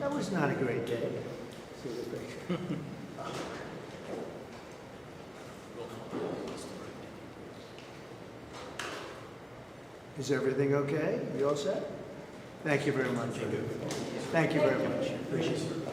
That was not a great day. See the picture. Is everything okay? You all set? Thank you very much. Thank you very much. Appreciate it.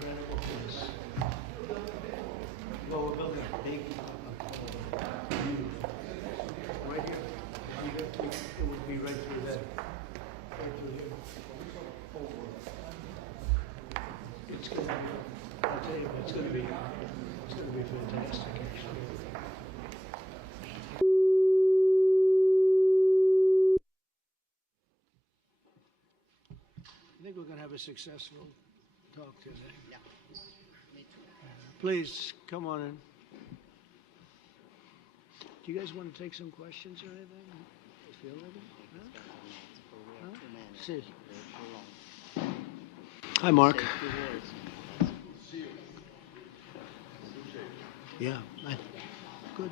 incredible place. Well, we're building a big right here. It would be right through there. Right through here. It's going to be, I'll tell you, it's going to be fantastic, actually. I think we're going to have a successful talk today. Yeah, me too. Please, come on in. Do you guys want to take some questions or anything? Feel ready? Huh? See. Hi, Mark. Yeah, good.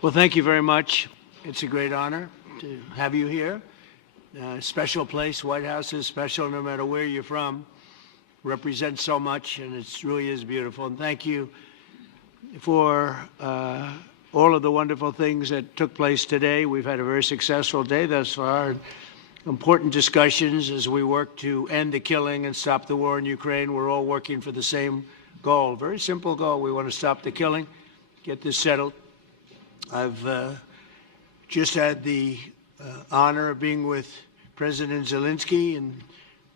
Well, thank you very much. It's a great honor to have you here. Special place. White House is special no matter where you're from. Represents so much, and it really is beautiful. And thank you for all of the wonderful things that took place today. We've had a very successful day thus far. Important discussions as we work to end the killing and stop the war in Ukraine. We're all working for the same goal, very simple goal. We want to stop the killing, get this settled. I've just had the honor of being with President Zelensky and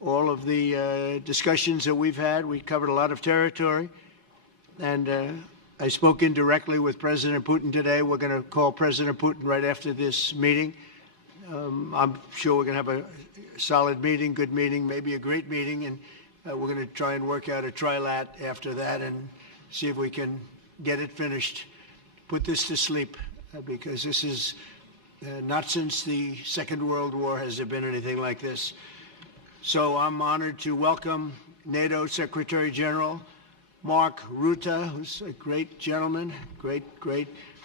all of the discussions that we've had. We covered a lot of territory, and I spoke indirectly with President Putin today. We're going to call President Putin right after this meeting. I'm sure we're going to have a solid meeting, good meeting, maybe a great meeting, and we're going to try and work out a trilat after that and see if we can get it finished, put this to sleep, because this is not since the Second World War has there been anything like this. So I'm honored to welcome NATO Secretary General Mark Rutte, who's a great gentleman, great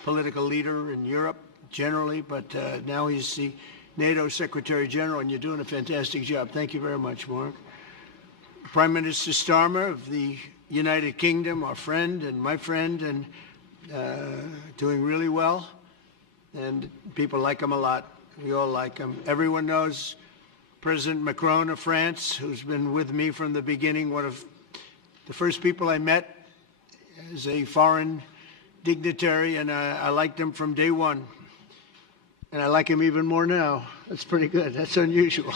political leader in Europe generally, but now he's the NATO Secretary General, and you're doing a fantastic job. Thank you very much, Mark. Prime Minister Starmer of the United Kingdom, our friend and my friend, and doing really well, and people like him a lot. We all like him. Everyone knows President Macron of France, who's been with me from the beginning, one of the first people I met as a foreign dignitary, and I liked him from day one. And I like him even more now. That's pretty good. That's unusual.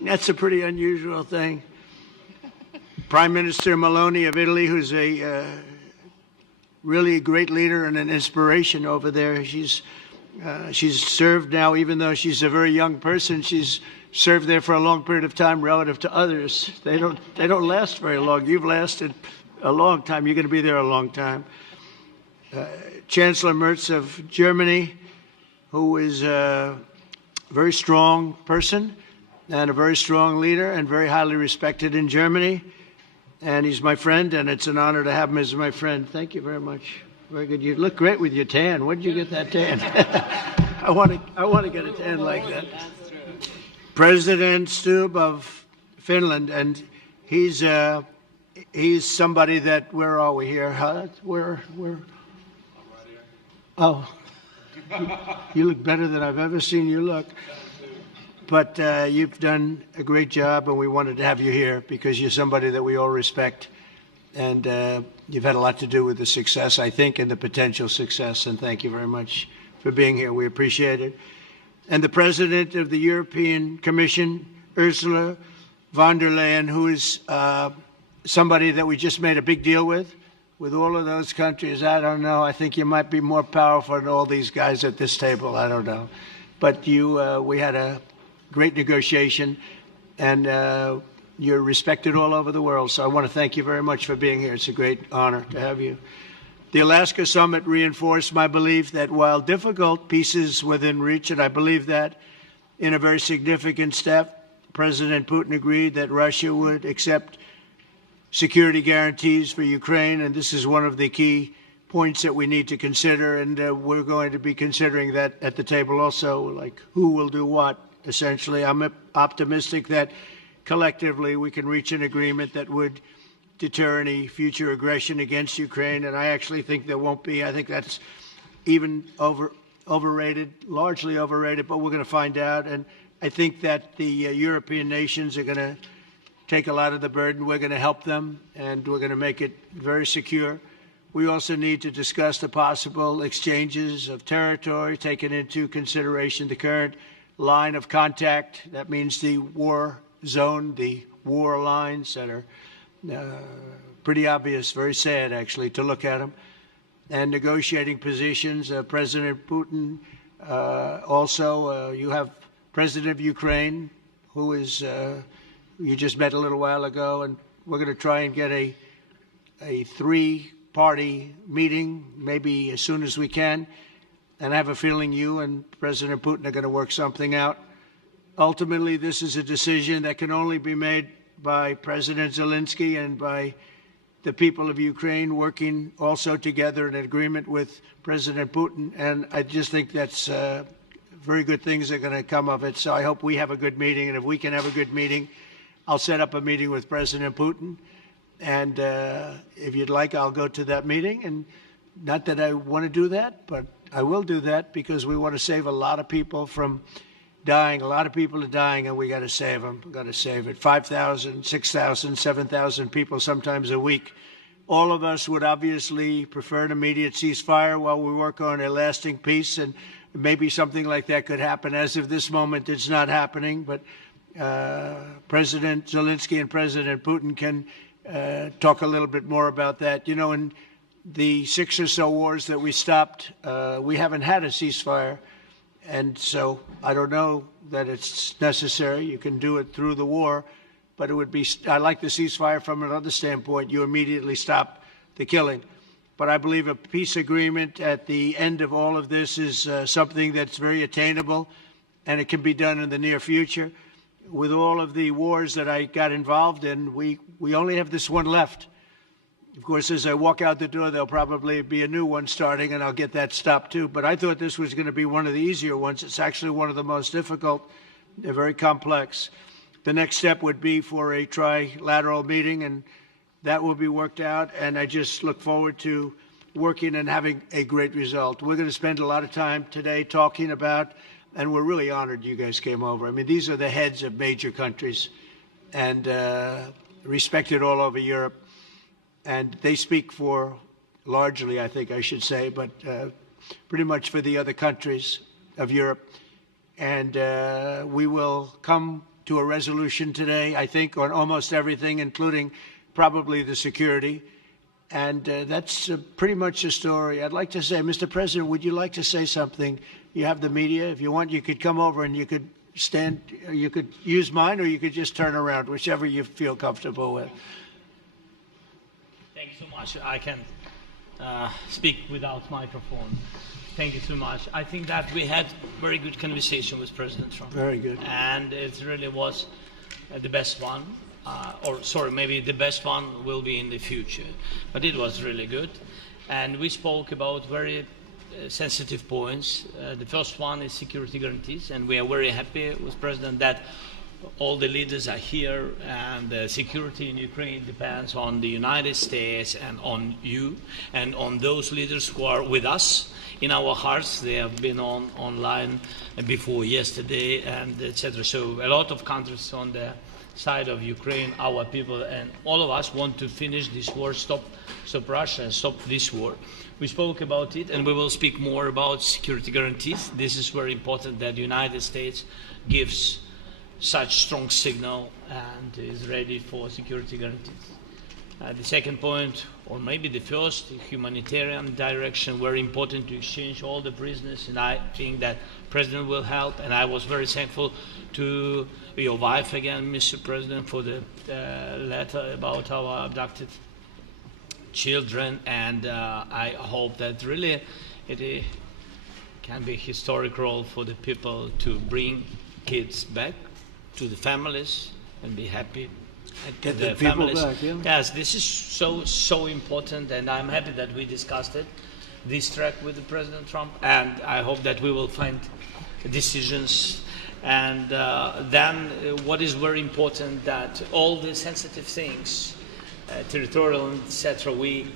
That's a pretty unusual thing. Prime Minister Meloni of Italy, who's a really a great leader and an inspiration over there. She's served now, even though she's a very young person, she's served there for a long period of time relative to others. They don't last very long. You've lasted a long time. You're going to be there a long time. Chancellor Merz of Germany, who is a very strong person and a very strong leader and very highly respected in Germany. And he's my friend, and it's an honor to have him as my friend. Thank you very much. Very good. You look great with your tan. Where did you get that tan? I want to get a tan like that. President Stubb of Finland, and he's somebody that, where are we here? Huh? Where? Oh, you look better than I've ever seen you look. But you've done a great job, and we wanted to have you here because you're somebody that we all respect. And you've had a lot to do with the success, I think, and the potential success. And thank you very much for being here. We appreciate it. And the President of the European Commission, Ursula von der Leyen, who is somebody that we just made a big deal with all of those countries. I don't know. I think you might be more powerful than all these guys at this table. I don't know. But we had a great negotiation, and you're respected all over the world. So I want to thank you very much for being here. It's a great honor to have you. The Alaska Summit reinforced my belief that while difficult, peace is within reach, and I believe that in a very significant step, President Putin agreed that Russia would accept security guarantees for Ukraine, and this is one of the key points that we need to consider, and we're going to be considering that at the table also, like who will do what, essentially. I'm optimistic that collectively we can reach an agreement that would deter any future aggression against Ukraine, and I actually think there won't be. I think that's even overrated, largely overrated, but we're going to find out. And I think that the European nations are going to take a lot of the burden. We're going to help them, and we're going to make it very secure. We also need to discuss the possible exchanges of territory, taking into consideration the current line of contact. That means the war zone, the war lines that are pretty obvious, very sad, actually, to look at them. And negotiating positions. President Putin, also, you have President of Ukraine, who is, you just met a little while ago, and we're going to try and get a three-party meeting, maybe as soon as we can. And I have a feeling you and President Putin are going to work something out. Ultimately, this is a decision that can only be made by President Zelensky and by the people of Ukraine working also together in agreement with President Putin. And I just think that's very good things are going to come of it. So I hope we have a good meeting. And if we can have a good meeting, I'll set up a meeting with President Putin. And if you'd like, I'll go to that meeting. And not that I want to do that, but I will do that because we want to save a lot of people from dying. A lot of people are dying, and we got to save them. We got to save it. 5,000, 6,000, 7,000 people sometimes a week. All of us would obviously prefer an immediate ceasefire while we work on a lasting peace, and maybe something like that could happen. As of this moment, it's not happening, but President Zelensky and President Putin can talk a little bit more about that. You know, in the 6 or so wars that we stopped, we haven't had a ceasefire. And so I don't know that it's necessary. You can do it through the war, but it would be, I like the ceasefire from another standpoint. You immediately stop the killing. But I believe a peace agreement at the end of all of this is something that's very attainable, and it can be done in the near future. With all of the wars that I got involved in, we only have this one left. Of course, as I walk out the door, there'll probably be a new one starting, and I'll get that stopped too. But I thought this was going to be one of the easier ones. It's actually one of the most difficult. They're very complex. The next step would be for a trilateral meeting, and that will be worked out. And I just look forward to working and having a great result. We're going to spend a lot of time today talking about, and we're really honored you guys came over. I mean, these are the heads of major countries and respected all over Europe. And they speak for, largely, I think I should say, but pretty much for the other countries of Europe. And we will come to a resolution today, I think, on almost everything, including probably the security. And that's pretty much the story. I'd like to say, Mr. President, would you like to say something? You have the media. If you want, you could come over and you could stand, you could use mine, or you could just turn around, whichever you feel comfortable with. Thank you so much. I can speak without microphone. Thank you so much. I think that we had very good conversation with President Trump. Very good. And it really was the best one. Or sorry, maybe the best one will be in the future. But it was really good. And we spoke about very sensitive points. The first one is security guarantees. And we are very happy with President that all the leaders are here, and the security in Ukraine depends on the United States and on you and on those leaders who are with us in our hearts. They have been online before yesterday, and etc. So a lot of countries on the side of Ukraine, our people, and all of us want to finish this war, stop Russia, and stop this war. We spoke about it, and we will speak more about security guarantees. This is very important that the United States gives such strong signal and is ready for security guarantees. The second point, or maybe the first, humanitarian direction, very important to exchange all the prisoners, and I think that President will help. And I was very thankful to your wife again, Mr. President, for the letter about our abducted children, and I hope that really it can be a historic role for the people to bring kids back to the families and be happy. Get the people back, yeah. Yes, this is so important, and I'm happy that we discussed it, this track with the President Trump, and I hope that we will find decisions. And then what is very important, that all the sensitive things, territorial, etc., we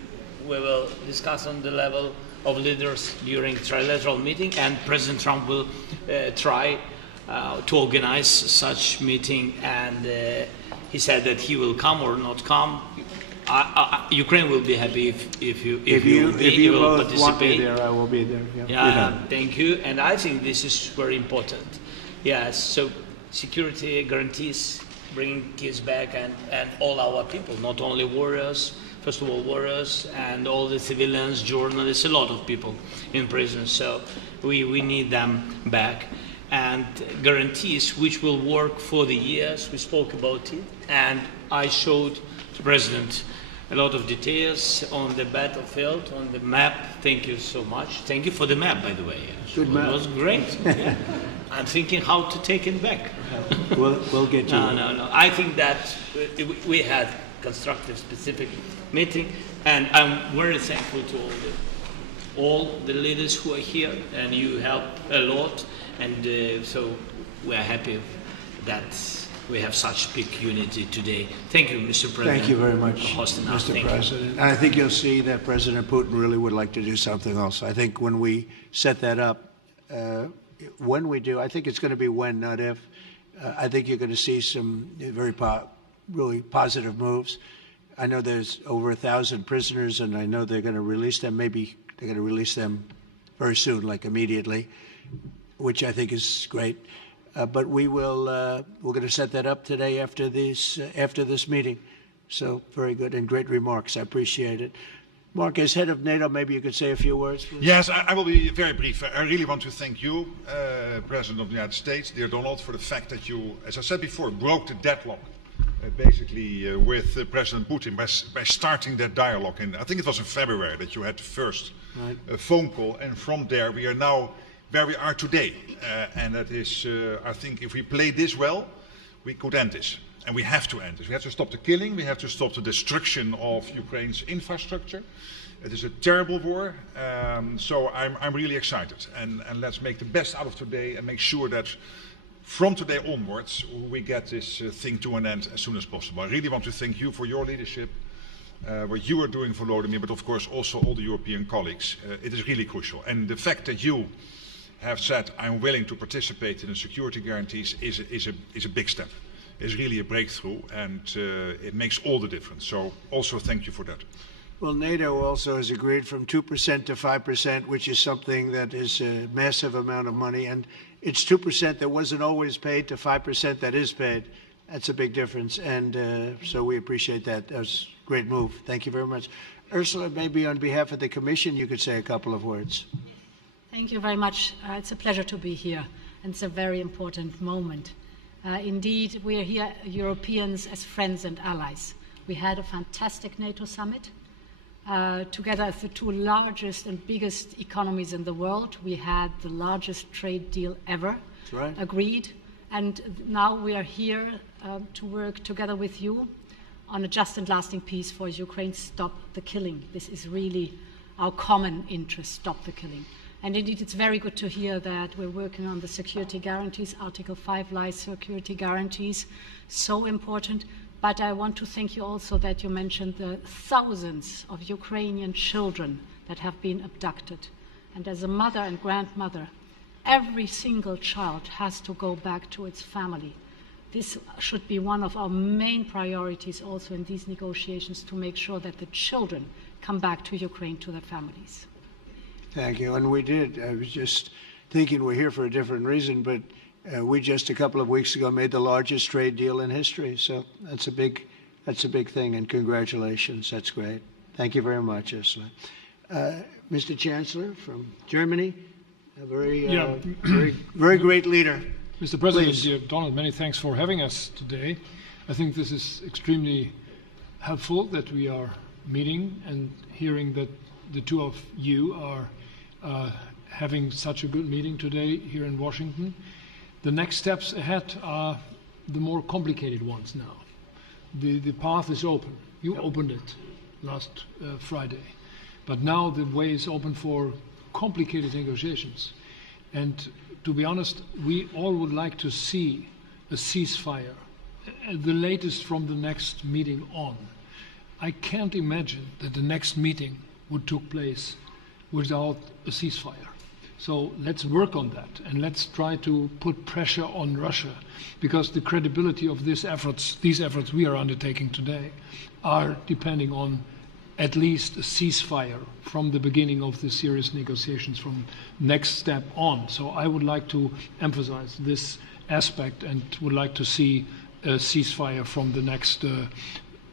will discuss on the level of leaders during trilateral meeting, and President Trump will try to organize such meeting, and he said that he will come or not come. Ukraine will be happy if you will both want me participate. there, I will be there. Yeah, thank you. And I think this is very important. Yes, so security guarantees, bringing kids back, and all our people, not only warriors, first of all warriors, and all the civilians, journalists, a lot of people in prison. So we need them back. And guarantees which will work for the years. We spoke about it, and I showed the President a lot of details on the battlefield, on the map. Thank you so much. Thank you for the map, by the way. Good map. It was great. Yeah. I'm thinking how to take it back. We'll get you. No. I think that we had constructive, specific meeting, and I'm very thankful to all the leaders who are here, and you helped a lot, and so we are happy that we have such big unity today. Thank you, Mr. President. Thank you very much, for hosting us. Mr. Thank President. And I think you'll see that President Putin really would like to do something else. I think when we set that up, when we do, I think it's going to be when, not if. I think you're going to see some really positive moves. I know there's over 1,000 prisoners, and I know they're going to release them. Maybe they're going to release them very soon, like immediately, which I think is great. But we're going to set that up today after this meeting. So very good and great remarks. I appreciate it. Mark, as head of NATO, maybe you could say a few words, please. Yes, I will be very brief. I really want to thank you, President of the United States, dear Donald, for the fact that you, as I said before, broke the deadlock, basically with President Putin by starting that dialogue. And I think it was in February that you had the first phone call, and from there we are now where we are today. And that is, I think, if we play this well, we could end this. And we have to end this. We have to stop the killing. We have to stop the destruction of Ukraine's infrastructure. It is a terrible war. So I'm really excited. And let's make the best out of today and make sure that from today onwards, we get this thing to an end as soon as possible. I really want to thank you for your leadership, what you are doing for Volodymyr, but of course also all the European colleagues. It is really crucial. And the fact that you have said, I'm willing to participate in the security guarantees is a big step. It's really a breakthrough, and it makes all the difference. So also thank you for that. Well, NATO also has agreed from 2% to 5%, which is something that is a massive amount of money. And it's 2% that wasn't always paid to 5% that is paid. That's a big difference. And so we appreciate that. That was a great move. Thank you very much. Ursula, maybe on behalf of the Commission, you could say a couple of words. Thank you very much. It's a pleasure to be here, and it's a very important moment. Indeed, we are here, Europeans, as friends and allies. We had a fantastic NATO summit. Together as the two largest and biggest economies in the world, we had the largest trade deal ever agreed. And now we are here to work together with you on a just and lasting peace for Ukraine. Stop the killing. This is really our common interest, stop the killing. And indeed, it's very good to hear that we're working on the security guarantees, Article 5 lies security guarantees, so important. But I want to thank you also that you mentioned the thousands of Ukrainian children that have been abducted. And as a mother and grandmother, every single child has to go back to its family. This should be one of our main priorities also in these negotiations, to make sure that the children come back to Ukraine, to their families. Thank you. And we did. I was just thinking we're here for a different reason, but we just a couple of weeks ago made the largest trade deal in history. So that's a big thing, and congratulations. That's great. Thank you very much, Ursula. Mr. Chancellor from Germany, a very great leader. Mr. President, Please. dear Donald, many thanks for having us today. I think this is extremely helpful that we are meeting and hearing that the two of you are having such a good meeting today here in Washington. The next steps ahead are the more complicated ones now. The path is open. You opened it last Friday. But now the way is open for complicated negotiations. And to be honest, we all would like to see a ceasefire, the latest from the next meeting on. I can't imagine that the next meeting would take place without a ceasefire. So let's work on that, and let's try to put pressure on Russia, because the credibility of these efforts we are undertaking today, are depending on at least a ceasefire from the beginning of the serious negotiations from next step on. So I would like to emphasize this aspect and would like to see a ceasefire from the next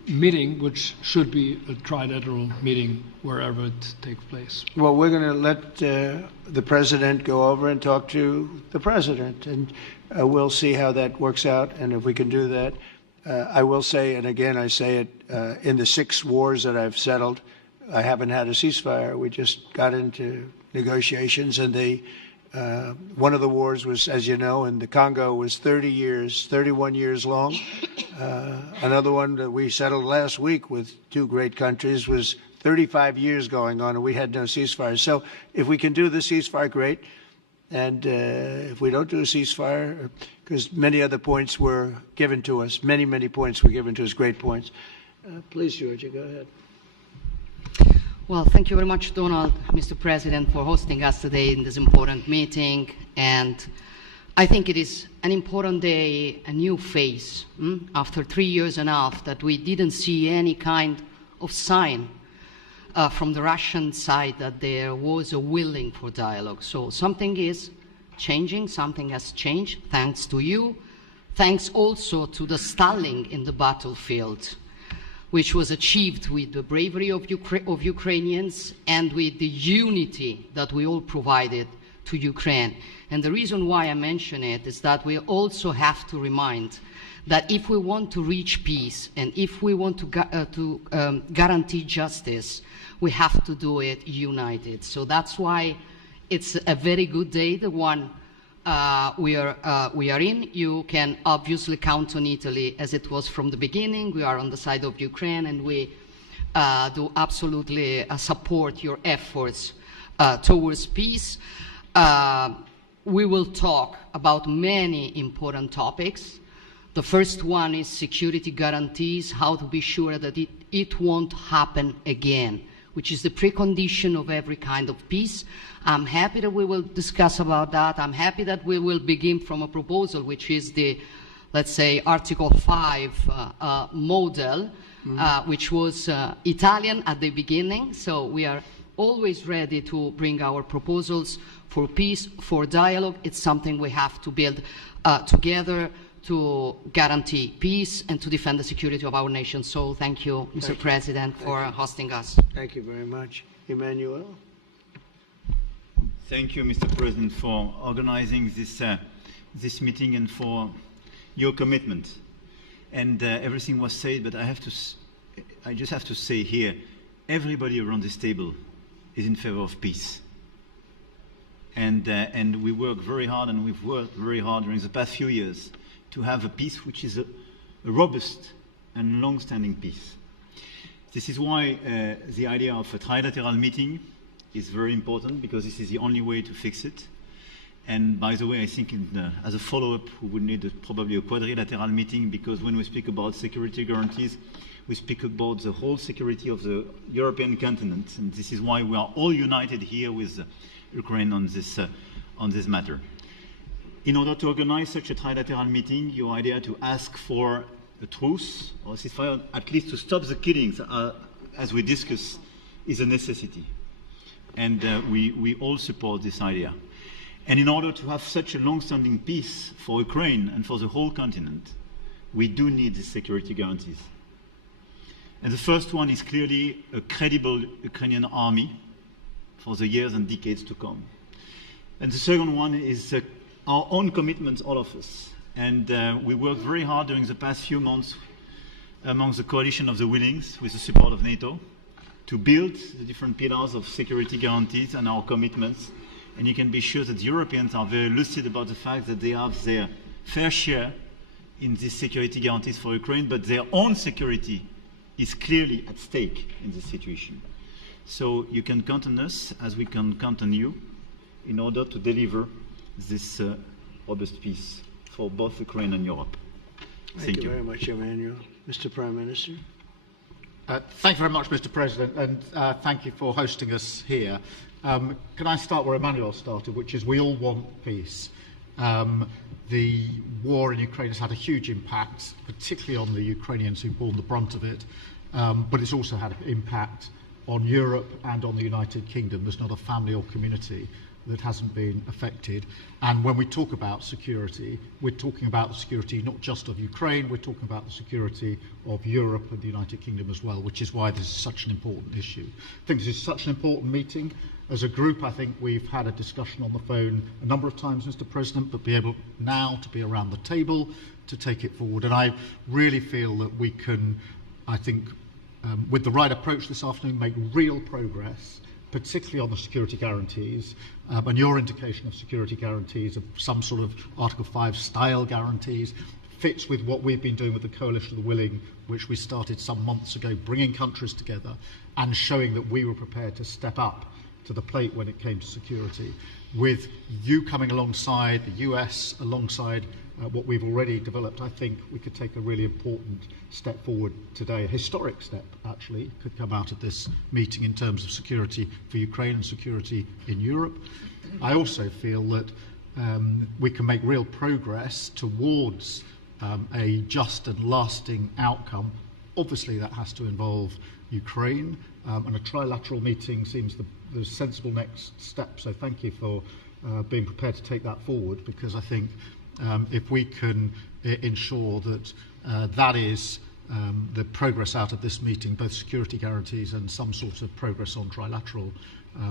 meeting, which should be a trilateral meeting wherever it takes place. Well, we're going to let the president go over and talk to the president, and we'll see how that works out, and if we can do that. I will say, and again I say it, in the 6 wars that I've settled, I haven't had a ceasefire. We just got into negotiations, and one of the wars was, as you know, in the Congo was 31 years long. Another one that we settled last week with 2 great countries was 35 years going on, and we had no ceasefire. So if we can do the ceasefire, great. And if we don't do a ceasefire, because many other points were given to us, many points were given to us, great points. Please, Georgia, go ahead. Well, thank you very much, Donald, Mr. President, for hosting us today in this important meeting. And I think it is an important day, a new phase, after 3 years and a half that we didn't see any kind of sign from the Russian side that there was a willing for dialogue. So something is changing, something has changed, thanks to you. Thanks also to the stalling in the battlefield, which was achieved with the bravery of Ukrainians and with the unity that we all provided to Ukraine. And the reason why I mention it is that we also have to remind that if we want to reach peace and if we want to guarantee justice, we have to do it united. So that's why it's a very good day, the one we are in. You can obviously count on Italy as it was from the beginning. We are on the side of Ukraine, and we do absolutely support your efforts towards peace. We will talk about many important topics. The first one is security guarantees, how to be sure that it won't happen again, which is the precondition of every kind of peace. I'm happy that we will discuss about that. I'm happy that we will begin from a proposal, which is the, let's say, Article 5 model, which was Italian at the beginning. So we are always ready to bring our proposals for peace, for dialogue. It's something we have to build together to guarantee peace and to defend the security of our nation. So thank you, Mr. President, for hosting us. Thank you very much. Emmanuel? Thank you, Mr. President, for organizing this meeting and for your commitment. And everything was said, but I just have to say here, everybody around this table is in favor of peace. And we work very hard, and we've worked very hard during the past few years to have a peace which is a robust and long-standing peace. This is why the idea of a trilateral meeting is very important, because this is the only way to fix it. And by the way, I think as a follow-up, we would need probably a quadrilateral meeting, because when we speak about security guarantees, we speak about the whole security of the European continent. And this is why we are all united here with Ukraine on this matter. In order to organize such a trilateral meeting, your idea to ask for a truce or a ceasefire, at least to stop the killings, as we discussed, is a necessity. And we all support this idea. And in order to have such a long-standing peace for Ukraine and for the whole continent, we do need the security guarantees. And the first one is clearly a credible Ukrainian army for the years and decades to come. And the second one is our own commitments, all of us. And we worked very hard during the past few months among the coalition of the willings, with the support of NATO, to build the different pillars of security guarantees and our commitments. And you can be sure that the Europeans are very lucid about the fact that they have their fair share in these security guarantees for Ukraine, but their own security is clearly at stake in this situation. So you can count on us, as we can count on you, in order to deliver this robust peace for both Ukraine and Europe. Thank you very much, Emmanuel. Mr. Prime Minister? Thank you very much, Mr. President, and thank you for hosting us here. Can I start where Emmanuel started, which is we all want peace. The war in Ukraine has had a huge impact, particularly on the Ukrainians who've borne the brunt of it, but it's also had an impact on Europe and on the United Kingdom. There's not a family or community that hasn't been affected. And when we talk about security, we're talking about the security not just of Ukraine, we're talking about the security of Europe and the United Kingdom as well, which is why this is such an important issue. I think this is such an important meeting. As a group, I think we've had a discussion on the phone a number of times, Mr. President, but be able now to be around the table to take it forward. And I really feel that we can, I think, with the right approach this afternoon, make real progress, particularly on the security guarantees, and your indication of security guarantees of some sort of Article 5 style guarantees fits with what we've been doing with the Coalition of the Willing, which we started some months ago, bringing countries together and showing that we were prepared to step up to the plate when it came to security. With you coming alongside, the US alongside what we've already developed, I think we could take a really important step forward today. A historic step, actually, could come out of this meeting in terms of security for Ukraine and security in Europe. I also feel that we can make real progress towards a just and lasting outcome. Obviously, that has to involve Ukraine, and a trilateral meeting seems the sensible next step. So thank you for being prepared to take that forward, because I think if we can ensure that that is the progress out of this meeting, both security guarantees and some sort of progress on trilateral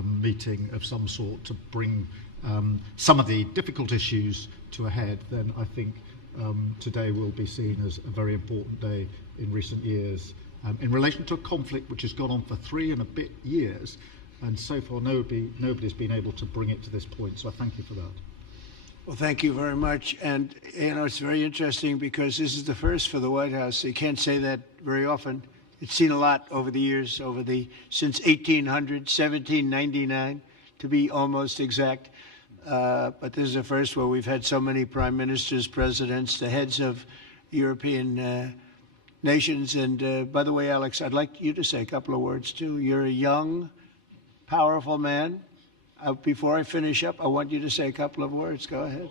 meeting of some sort to bring some of the difficult issues to a head, then I think today will be seen as a very important day in recent years in relation to a conflict which has gone on for 3 and a bit years, and so far nobody's been able to bring it to this point. So I thank you for that. Well, thank you very much. And, you know, it's very interesting because this is the first for the White House. You can't say that very often. It's seen a lot over the years, since 1800, 1799, to be almost exact. But this is the first where we've had so many prime ministers, presidents, the heads of European nations. And by the way, Alex, I'd like you to say a couple of words, too. You're a young, powerful man. Before I finish up, I want you to say a couple of words. Go ahead.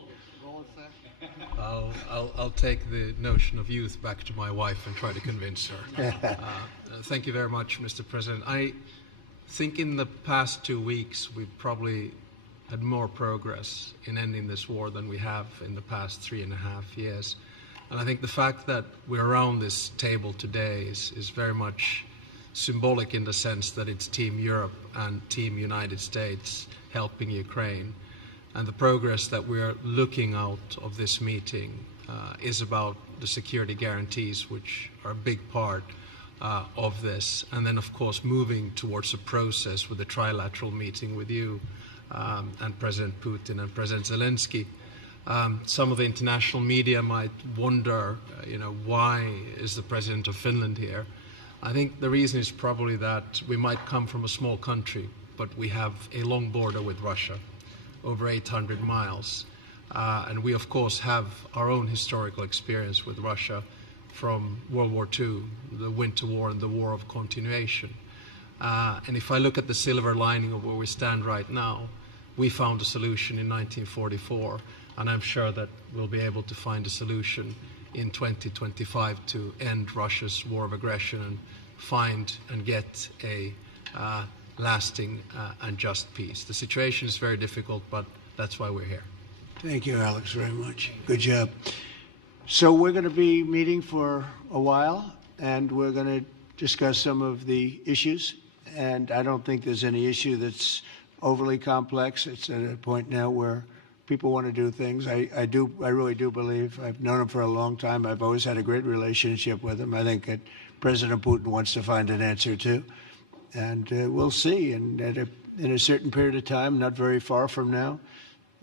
I'll take the notion of youth back to my wife and try to convince her. Thank you very much, Mr. President. I think in the past 2 weeks, we've probably had more progress in ending this war than we have in the past 3.5 years. And I think the fact that we're around this table today is very much symbolic in the sense that it's Team Europe and Team United States helping Ukraine. And the progress that we're looking out of this meeting is about the security guarantees, which are a big part of this. And then, of course, moving towards a process with a trilateral meeting with you and President Putin and President Zelensky. Some of the international media might wonder, why is the President of Finland here? I think the reason is probably that we might come from a small country, but we have a long border with Russia, over 800 miles. And we, of course, have our own historical experience with Russia from World War II, the Winter War and the War of Continuation. And if I look at the silver lining of where we stand right now, we found a solution in 1944, and I'm sure that we'll be able to find a solution in 2025 to end Russia's war of aggression and find and get a lasting and just peace. The situation is very difficult, but that's why we're here. Thank you, Alex, very much. Good job. So we're going to be meeting for a while, and we're going to discuss some of the issues. And I don't think there's any issue that's overly complex. It's at a point now where people want to do things. I really do believe. I've known him for a long time. I've always had a great relationship with him. I think that President Putin wants to find an answer too. And we'll see. And in a certain period of time, not very far from now,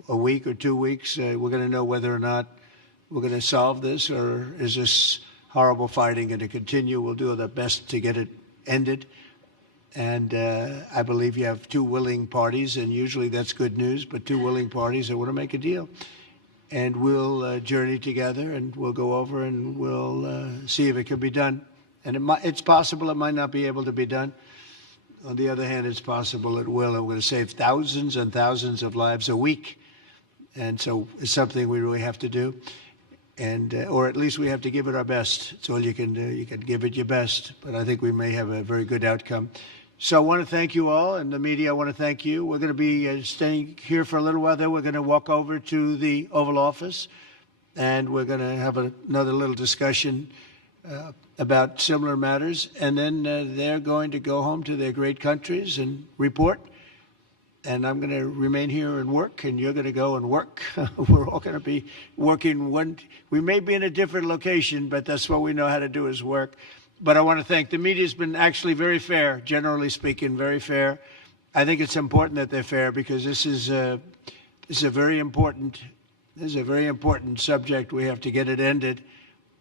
a week or 2 weeks, we're going to know whether or not we're going to solve this, or is this horrible fighting going to continue? We'll do our best to get it ended. And I believe you have two willing parties, and usually that's good news, but two willing parties that want to make a deal. And we'll journey together, and we'll go over, and we'll see if it can be done. And it's possible it might not be able to be done. On the other hand, it's possible it will. And we're going to save thousands and thousands of lives a week. And so it's something we really have to do. And, or at least we have to give it our best. It's all you can do. You can give it your best. But I think we may have a very good outcome. So I want to thank you all, and the media, I want to thank you. We're going to be staying here for a little while. Then we're going to walk over to the Oval Office, and we're going to have another little discussion about similar matters. And then they're going to go home to their great countries and report. And I'm going to remain here and work, and you're going to go and work. We're all going to be working we may be in a different location, but that's what we know how to do is work. But I want to thank the media. Has been actually very fair, generally speaking, very fair. I think it's important that they're fair because this is a very important subject. We have to get it ended,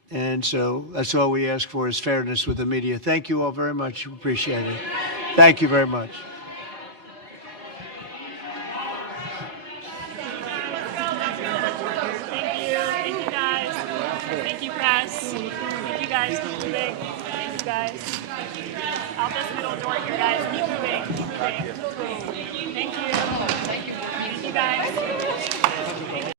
and so that's all we ask for is fairness with the media. Thank you all very much. Appreciate it. Thank you very much. Thank you guys. Thank you press. Thank you guys. Keep moving. Thank you guys. Out this middle door here, guys. Keep moving. Keep moving. Thank you. Thank you guys.